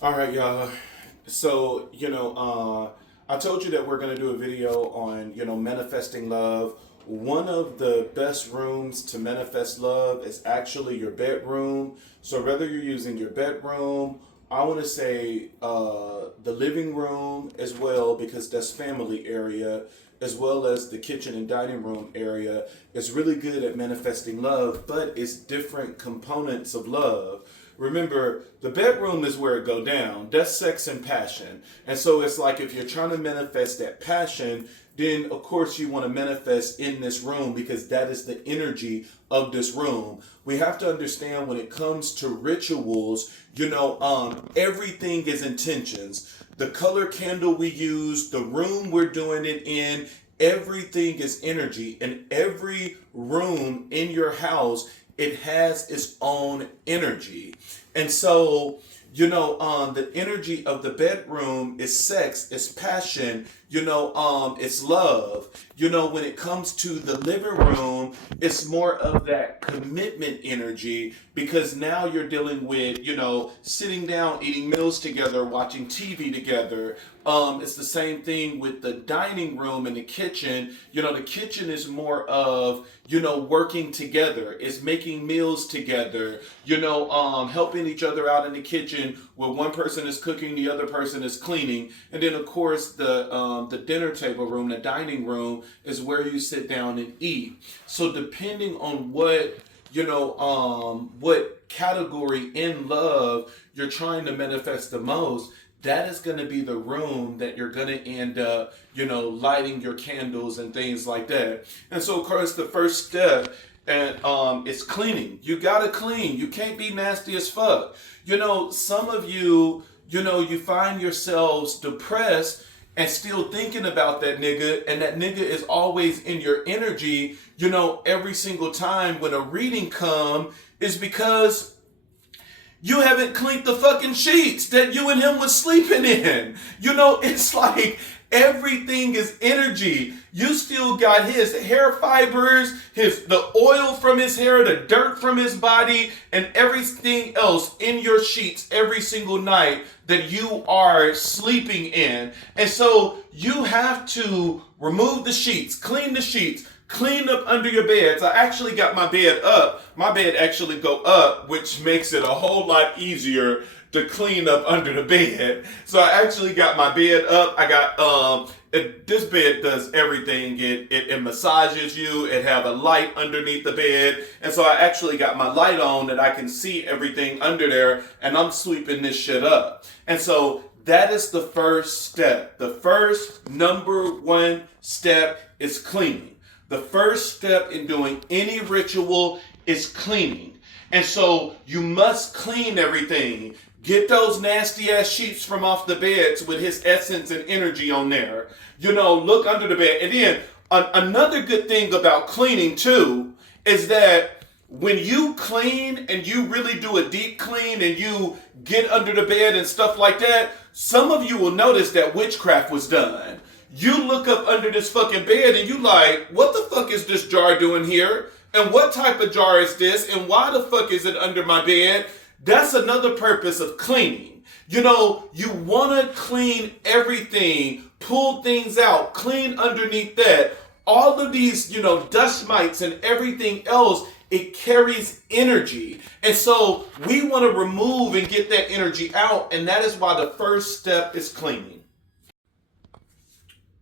All right, y'all. So, I told you that we're going to do a video on, manifesting love. One of the best rooms to manifest love is actually your bedroom. So, whether you're using your bedroom, I want to say the living room as well, because that's family area, as well as the kitchen and dining room area, is really good at manifesting love, but it's different components of love. Remember, the bedroom is where it go down. That's sex and passion. And so it's like if you're trying to manifest that passion, then of course you want to manifest in this room because that is the energy of this room. We have to understand when it comes to rituals, everything is intentions. The color candle we use, the room we're doing it in, everything is energy. And every room in your house, it has its own energy. And so, the energy of the bedroom is sex, it's passion, it's love. When it comes to the living room, it's more of that commitment energy because now you're dealing with, sitting down, eating meals together, watching TV together. It's the same thing with the dining room and the kitchen. The kitchen is more of, working together. It's making meals together, helping each other out in the kitchen where one person is cooking, the other person is cleaning. And then of course the dinner table room, the dining room is where you sit down and eat. So depending on what category in love you're trying to manifest the most, that is going to be the room that you're going to end up, lighting your candles and things like that. And so, of course, the first step and is cleaning. You gotta clean. You can't be nasty as fuck. Some of you, you find yourselves depressed and still thinking about that nigga, and that nigga is always in your energy, every single time when a reading come, is because you haven't cleaned the fucking sheets that you and him was sleeping in. It's like everything is energy. You still got his hair fibers, the oil from his hair, the dirt from his body, and everything else in your sheets every single night that you are sleeping in. And so you have to remove the sheets, clean the sheets, clean up under your beds. I actually got my bed up. My bed actually go up, which makes it a whole lot easier to clean up under the bed. So I actually got my bed up. I got this bed does everything. It massages you. It have a light underneath the bed, and so I actually got my light on that I can see everything under there, and I'm sweeping this shit up. And so that is the first step. The first number one step is cleaning. The first step in doing any ritual is cleaning. And so you must clean everything. Get those nasty ass sheets from off the beds with his essence and energy on there. Look under the bed. And then another good thing about cleaning too is that when you clean and you really do a deep clean and you get under the bed and stuff like that, some of you will notice that witchcraft was done. You look up under this fucking bed and you like, what the fuck is this jar doing here? And what type of jar is this? And why the fuck is it under my bed? That's another purpose of cleaning. You want to clean everything, pull things out, clean underneath that. All of these, dust mites and everything else, it carries energy. And so we want to remove and get that energy out. And that is why the first step is cleaning.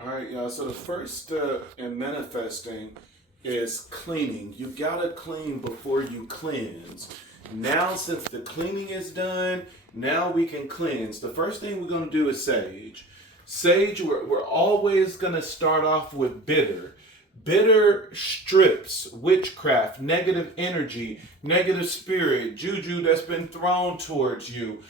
All right, y'all. So the first step in manifesting is cleaning. You gotta clean before you cleanse. Now, since the cleaning is done, now we can cleanse. The first thing we're gonna do is sage. Sage, we're always gonna start off with bitter. Bitter strips witchcraft, negative energy, negative spirit, juju that's been thrown towards you.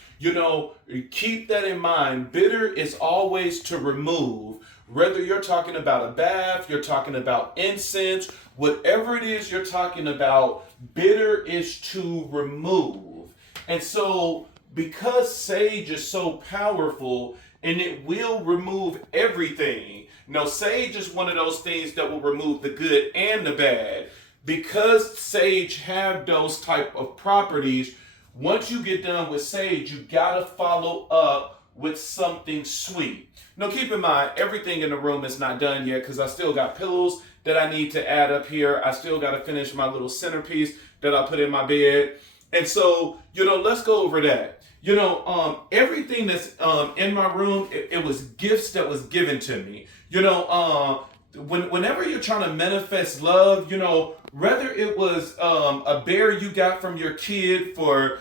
Keep that in mind. Bitter is always to remove. Whether you're talking about a bath, you're talking about incense, whatever it is you're talking about, bitter is to remove. And so, because sage is so powerful and it will remove everything. Sage is one of those things that will remove the good and the bad. Because sage have those type of properties, once you get done with sage, you gotta follow up with something sweet. Now keep in mind, everything in the room is not done yet because I still got pillows that I need to add up here. I still got to finish my little centerpiece that I put in my bed. And so, let's go over that. Everything that's in my room, it was gifts that was given to me. Whenever you're trying to manifest love, whether it was a bear you got from your kid for,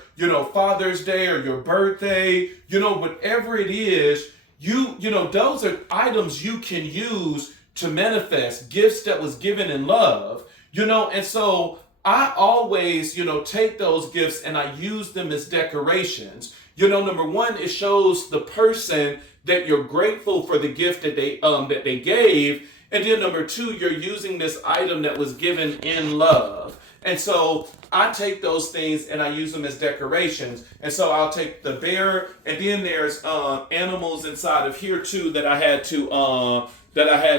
Father's Day or your birthday, whatever it is, those are items you can use to manifest gifts that was given in love, and so I always, take those gifts and I use them as decorations. Number one, it shows the person that you're grateful for the gift that they gave. And then number two, you're using this item that was given in love. And so I take those things and I use them as decorations. And so I'll take the bear, and then there's animals inside of here too that I had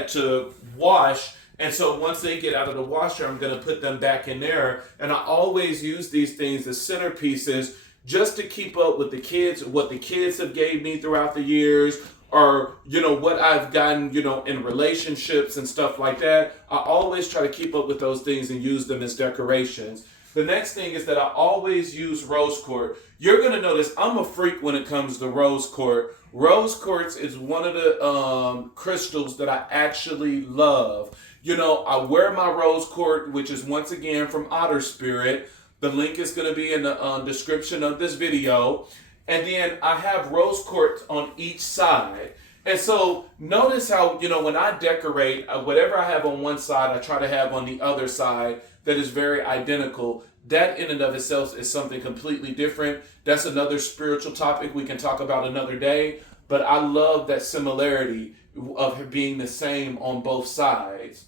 to wash. And so once they get out of the washer, I'm going to put them back in there. And I always use these things as centerpieces just to keep up with the kids, what the kids have gave me throughout the years, or, what I've gotten, in relationships and stuff like that. I always try to keep up with those things and use them as decorations. The next thing is that I always use rose quartz. You're going to notice I'm a freak when it comes to rose quartz. Rose quartz is one of the crystals that I actually love. I wear my rose quartz, which is once again from Otter Spirit. The link is going to be in the description of this video. And then I have rose quartz on each side. And so notice how, when I decorate, whatever I have on one side, I try to have on the other side that is very identical. That in and of itself is something completely different. That's another spiritual topic we can talk about another day. But I love that similarity of being the same on both sides.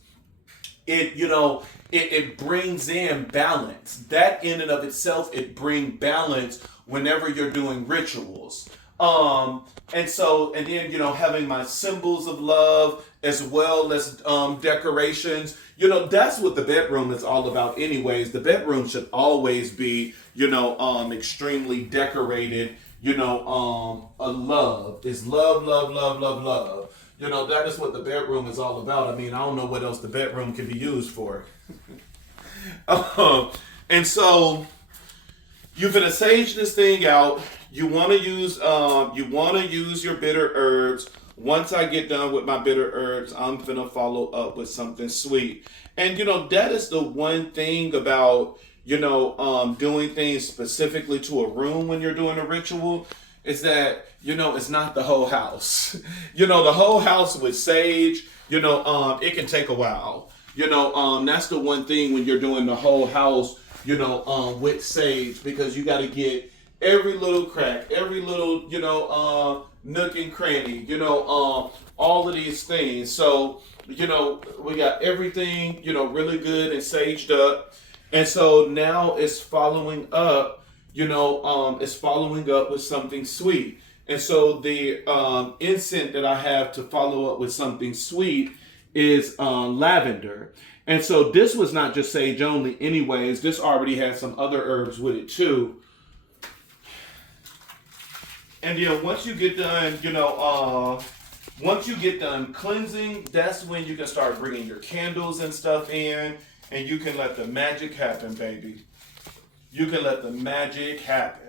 It brings in balance. That in and of itself, it brings balance whenever you're doing rituals. And then, having my symbols of love as well as decorations. That's what the bedroom is all about anyways. The bedroom should always be, extremely decorated, a love. It's love, love, love, love, love. That is what the bedroom is all about. I mean, I don't know what else the bedroom can be used for. And so you're gonna sage this thing out. You want to use your bitter herbs. Once I get done with my bitter herbs, I'm gonna follow up with something sweet. And that is the one thing about doing things specifically to a room when you're doing a ritual, is that it's not the whole house. The whole house with sage, it can take a while. That's the one thing when you're doing the whole house, with sage, because you got to get every little crack, every little, nook and cranny, all of these things. So, we got everything, really good and saged up. And so now it's following up, with something sweet. And so the incense that I have to follow up with something sweet is lavender. And so this was not just sage only anyways. This already had some other herbs with it too. And once you get done, cleansing, that's when you can start bringing your candles and stuff in, and you can let the magic happen, baby. You can let the magic happen.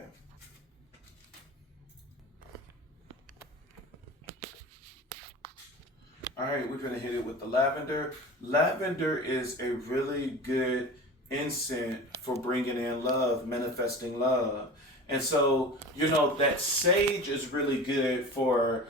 All right, we're going to hit it with the lavender. Lavender is a really good incense for bringing in love, manifesting love. And so, that sage is really good for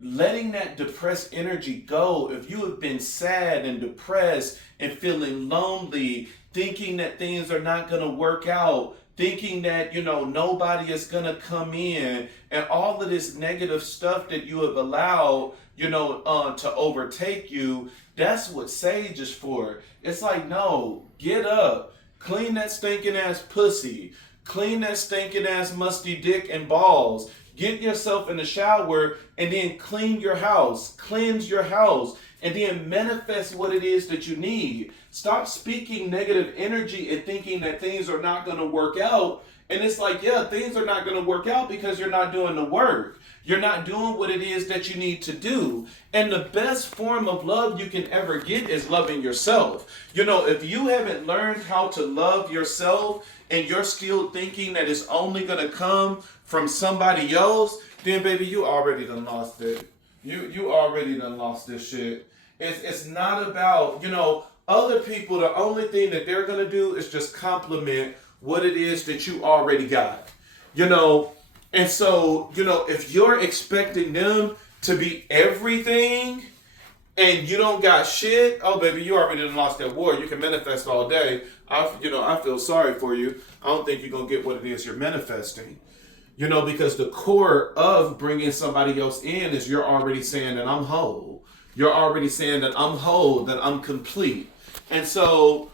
letting that depressed energy go. If you have been sad and depressed and feeling lonely, thinking that things are not going to work out, thinking that, nobody is going to come in, and all of this negative stuff that you have allowed, to overtake you, that's what sage is for. It's like, no, get up, clean that stinking ass pussy, clean that stinking ass musty dick and balls, get yourself in the shower, and then clean your house, cleanse your house, and then manifest what it is that you need. Stop speaking negative energy and thinking that things are not going to work out, And it's like, yeah, things are not going to work out because you're not doing the work. You're not doing what it is that you need to do. And the best form of love you can ever get is loving yourself. If you haven't learned how to love yourself and you're still thinking that it's only going to come from somebody else, then baby, you already done lost it. You already done lost this shit. It's not about, other people, the only thing that they're going to do is just compliment what it is that you already got. And so, if you're expecting them to be everything and you don't got shit, oh baby, you already done lost that war. You can manifest all day. I feel sorry for you. I don't think you're going to get what it is you're manifesting. Because the core of bringing somebody else in is you're already saying that I'm whole. You're already saying that I'm whole, that I'm complete. And so,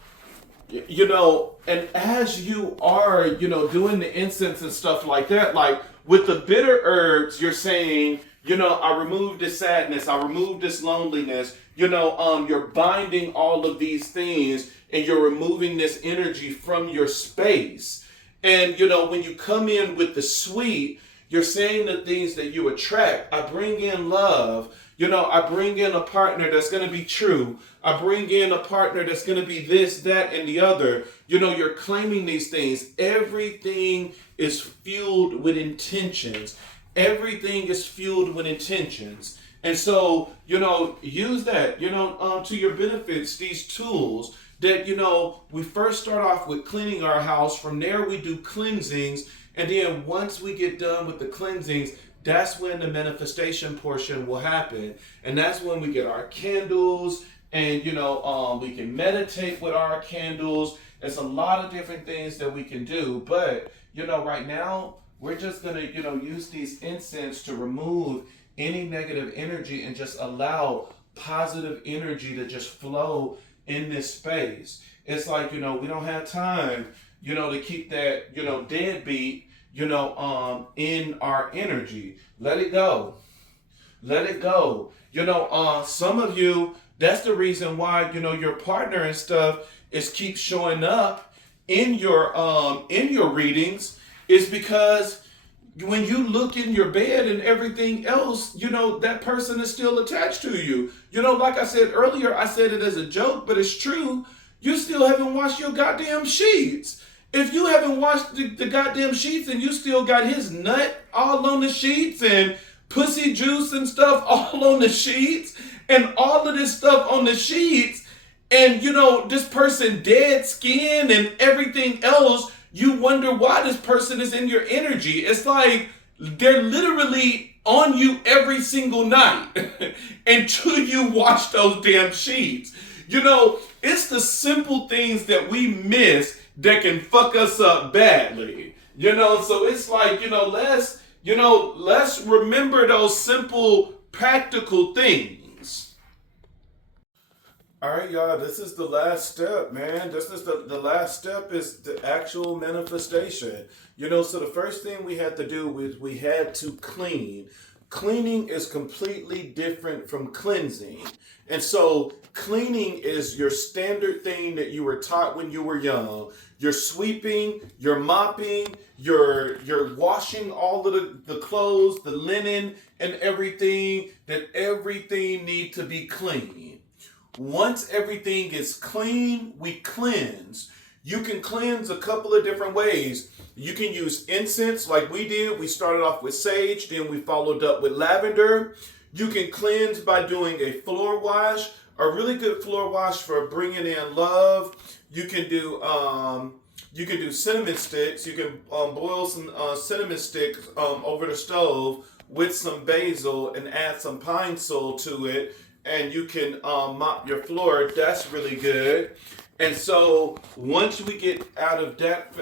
and as you are, doing the incense and stuff like that, like with the bitter herbs, you're saying, I remove this sadness, I remove this loneliness, you're binding all of these things and you're removing this energy from your space. And, when you come in with the sweet, you're saying the things that you attract. I bring in love. I bring in a partner that's going to be true. I bring in a partner that's going to be this, that, and the other. You're claiming these things. Everything is fueled with intentions. Everything is fueled with intentions. And so, use that, to your benefits, these tools that, we first start off with cleaning our house. From there, we do cleansings. And then once we get done with the cleansings, that's when the manifestation portion will happen. And that's when we get our candles and, we can meditate with our candles. There's a lot of different things that we can do. But, right now, we're just going to, use these incense to remove any negative energy and just allow positive energy to just flow in this space. It's like, we don't have time, to keep that, deadbeat, in our energy. Let it go. Let it go. Some of you, that's the reason why, your partner and stuff is keep showing up in your readings, is because when you look in your bed and everything else, that person is still attached to you. Like I said earlier, I said it as a joke, but it's true. You still haven't washed your goddamn sheets. If you haven't washed the goddamn sheets and you still got his nut all on the sheets and pussy juice and stuff all on the sheets and all of this stuff on the sheets and, this person dead skin and everything else, you wonder why this person is in your energy. It's like they're literally on you every single night until you wash those damn sheets. It's the simple things that we miss that can fuck us up badly. So it's like, let's remember those simple, practical things. All right, y'all, this is the last step, man. This is the last step is the actual manifestation. So the first thing we had to do was we had to clean. Cleaning is completely different from cleansing. And so cleaning is your standard thing that you were taught when you were young. You're sweeping, you're mopping, you're washing all of the clothes, the linen, and everything, that everything need to be clean. Once everything is clean, we cleanse. You can cleanse a couple of different ways. You can use incense like we did. We started off with sage, then we followed up with lavender. You can cleanse by doing a floor wash, a really good floor wash for bringing in love. You can do cinnamon sticks. You can boil some cinnamon sticks over the stove with some basil and add some pine sol to it, and you can mop your floor. That's really good. And so once we get out of that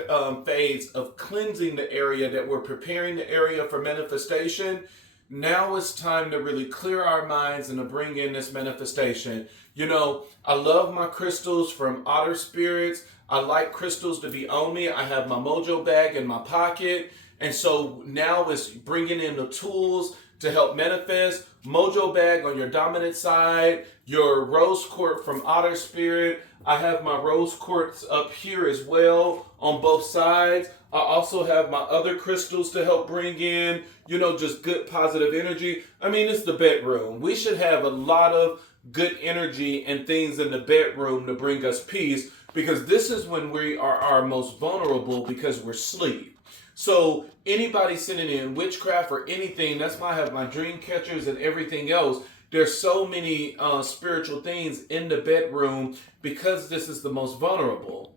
phase of cleansing the area, that we're preparing the area for manifestation, now it's time to really clear our minds and to bring in this manifestation. I love my crystals from Otter Spirits. I like crystals to be on me. I have my mojo bag in my pocket. And so now it's bringing in the tools to help manifest, mojo bag on your dominant side, your rose quartz from Otter Spirit. I have my rose quartz up here as well on both sides. I also have my other crystals to help bring in, just good positive energy. I mean, it's the bedroom. We should have a lot of good energy and things in the bedroom to bring us peace, because this is when we are our most vulnerable because we're asleep. So anybody sending in witchcraft or anything, that's why I have my dream catchers and everything else. There's so many spiritual things in the bedroom because this is the most vulnerable.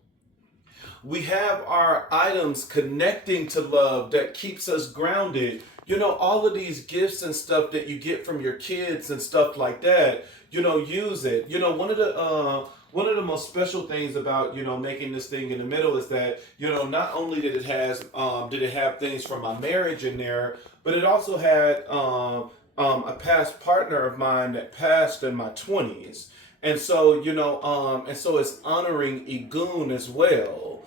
We have our items connecting to love that keeps us grounded. All of these gifts and stuff that you get from your kids and stuff like that, use it. One of the most special things about, making this thing in the middle is that, not only did it have things from my marriage in there, but it also had a past partner of mine that passed in my 20s. And so, and so it's honoring Igun as well.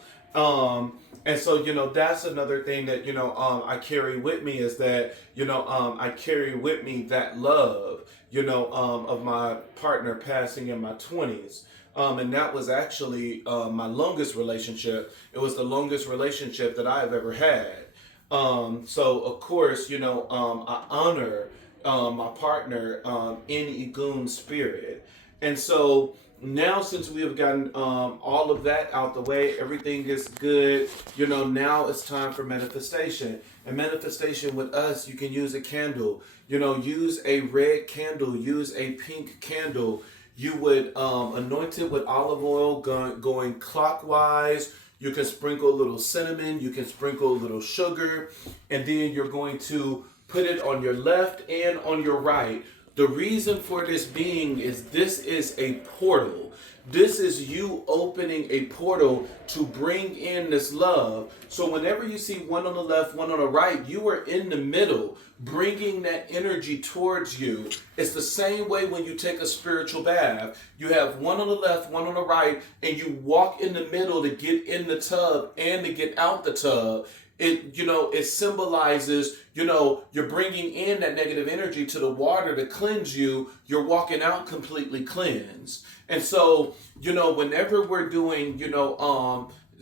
And so, that's another thing that, I carry with me is that, I carry with me that love, of my partner passing in my 20s. And that was actually my longest relationship. It was the longest relationship that I've ever had. So, of course, I honor my partner in Igun spirit. And so now, since we have gotten all of that out the way, everything is good. Now it's time for manifestation. And manifestation with us, you can use a candle. Use a red candle, use a pink candle. You would anoint it with olive oil going clockwise. You can sprinkle a little cinnamon, you can sprinkle a little sugar, and then you're going to put it on your left and on your right. The reason for this being is this is a portal. This is you opening a portal to bring in this love. So whenever you see one on the left, one on the right, you are in the middle, bringing that energy towards you. It's the same way when you take a spiritual bath. You have one on the left, one on the right, and you walk in the middle to get in the tub and to get out the tub. It symbolizes, you're bringing in that negative energy to the water to cleanse you. You're walking out completely cleansed. And so, whenever we're doing,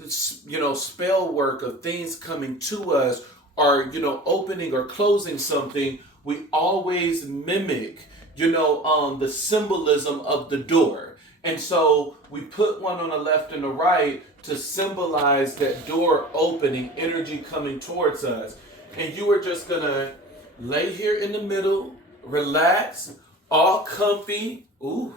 spell work of things coming to us or, opening or closing something, we always mimic, the symbolism of the door. And so we put one on the left and the right to symbolize that door opening, energy coming towards us. And you are just going to lay here in the middle, relax, all comfy. Ooh.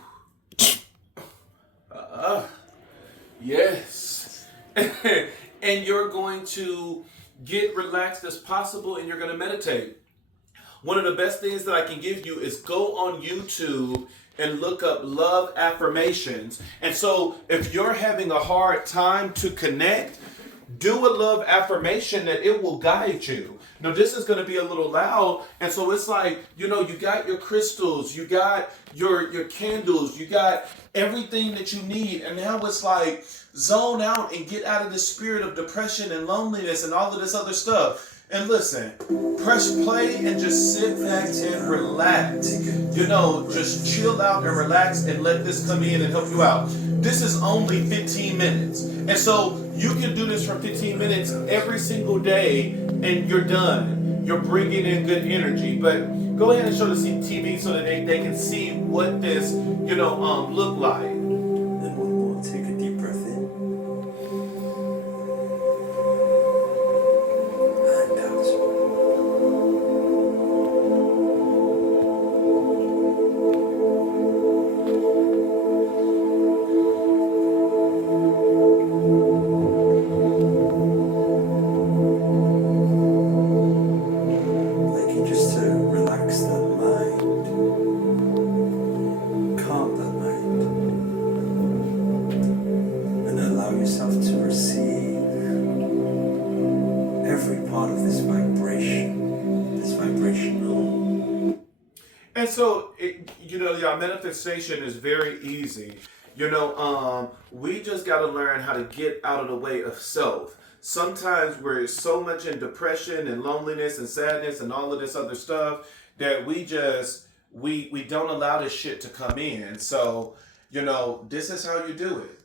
Yes. And you're going to get relaxed as possible and you're going to meditate. One of the best things that I can give you is go on YouTube and look up love affirmations. And so if you're having a hard time to connect, do a love affirmation that it will guide you. Now, this is going to be a little loud. And so it's like, you got your crystals, you got your candles, you got everything that you need. And now it's like zone out and get out of the spirit of depression and loneliness and all of this other stuff. And listen, press play and just sit back and relax. Just chill out and relax and let this come in and help you out. This is only 15 minutes. And so you can do this for 15 minutes every single day and you're done. You're bringing in good energy. But go ahead and show the TV so that they can see what this, look like. Then one more. Take a deep breath in. And out. And so, y'all, manifestation is very easy. We just got to learn how to get out of the way of self. sometimes we're so much in depression and loneliness and sadness and all of this other stuff that we don't allow this shit to come in. So, this is how you do it.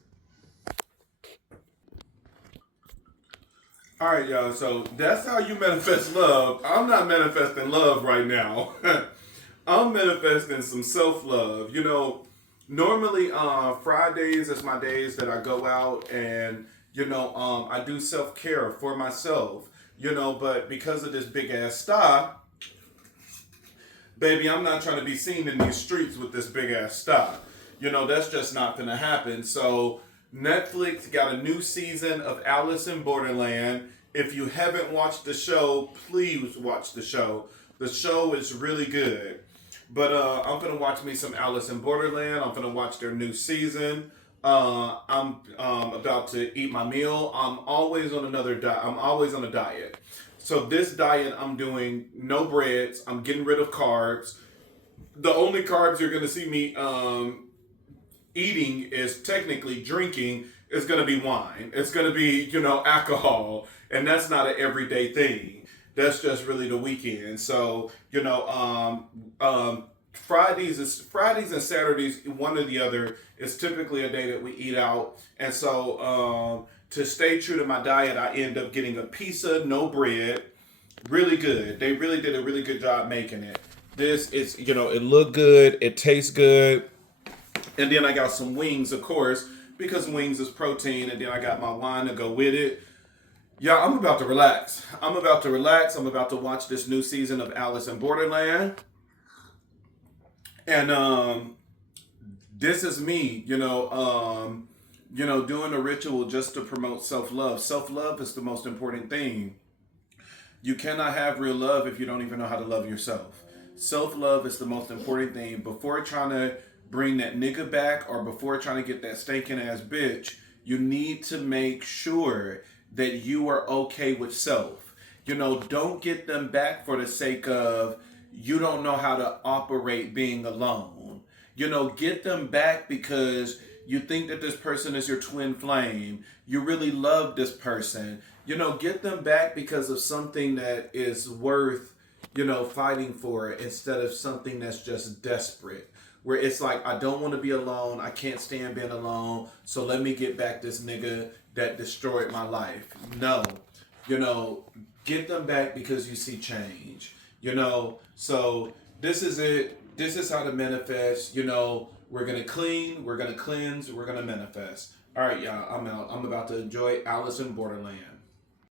All right, y'all. So that's how you manifest love. I'm not manifesting love right now. I'm manifesting some self love. Normally Fridays is my days that I go out and I do self care for myself. But because of this big ass stock, baby, I'm not trying to be seen in these streets with this big ass stock. That's just not gonna happen. So Netflix got a new season of Alice in Borderland. If you haven't watched the show, please watch the show. The show is really good. But I'm gonna watch me some Alice in Borderland. I'm gonna watch their new season. I'm about to eat my meal. I'm always on another diet. I'm always on a diet. So this diet, I'm doing no breads. I'm getting rid of carbs. The only carbs you're gonna see me eating is technically drinking. Is gonna be wine. It's gonna be alcohol, and that's not an everyday thing. That's just really the weekend. So Fridays and Saturdays, one or the other, is typically a day that we eat out. And so to stay true to my diet, I end up getting a pizza, no bread. Really good. They really did a really good job making it. This is, it looked good, it tastes good. And then I got some wings, of course, because wings is protein. And then I got my wine to go with it. Yeah, I'm about to relax. I'm about to watch this new season of Alice in Borderland. And this is me, doing a ritual just to promote self-love. Self-love is the most important thing. You cannot have real love if you don't even know how to love yourself. Self-love is the most important thing. Before trying to bring that nigga back or before trying to get that stinking ass bitch, you need to make sure that you are okay with self. Don't get them back for the sake of you don't know how to operate being alone. Get them back because you think that this person is your twin flame. You really love this person. Get them back because of something that is worth, fighting for instead of something that's just desperate. Where it's like, I don't want to be alone. I can't stand being alone. So let me get back this nigga that destroyed my life. No. Get them back because you see change. So this is it. This is how to manifest. We're going to clean, we're going to cleanse, we're going to manifest. All right, y'all, I'm out. I'm about to enjoy Alice in Borderland.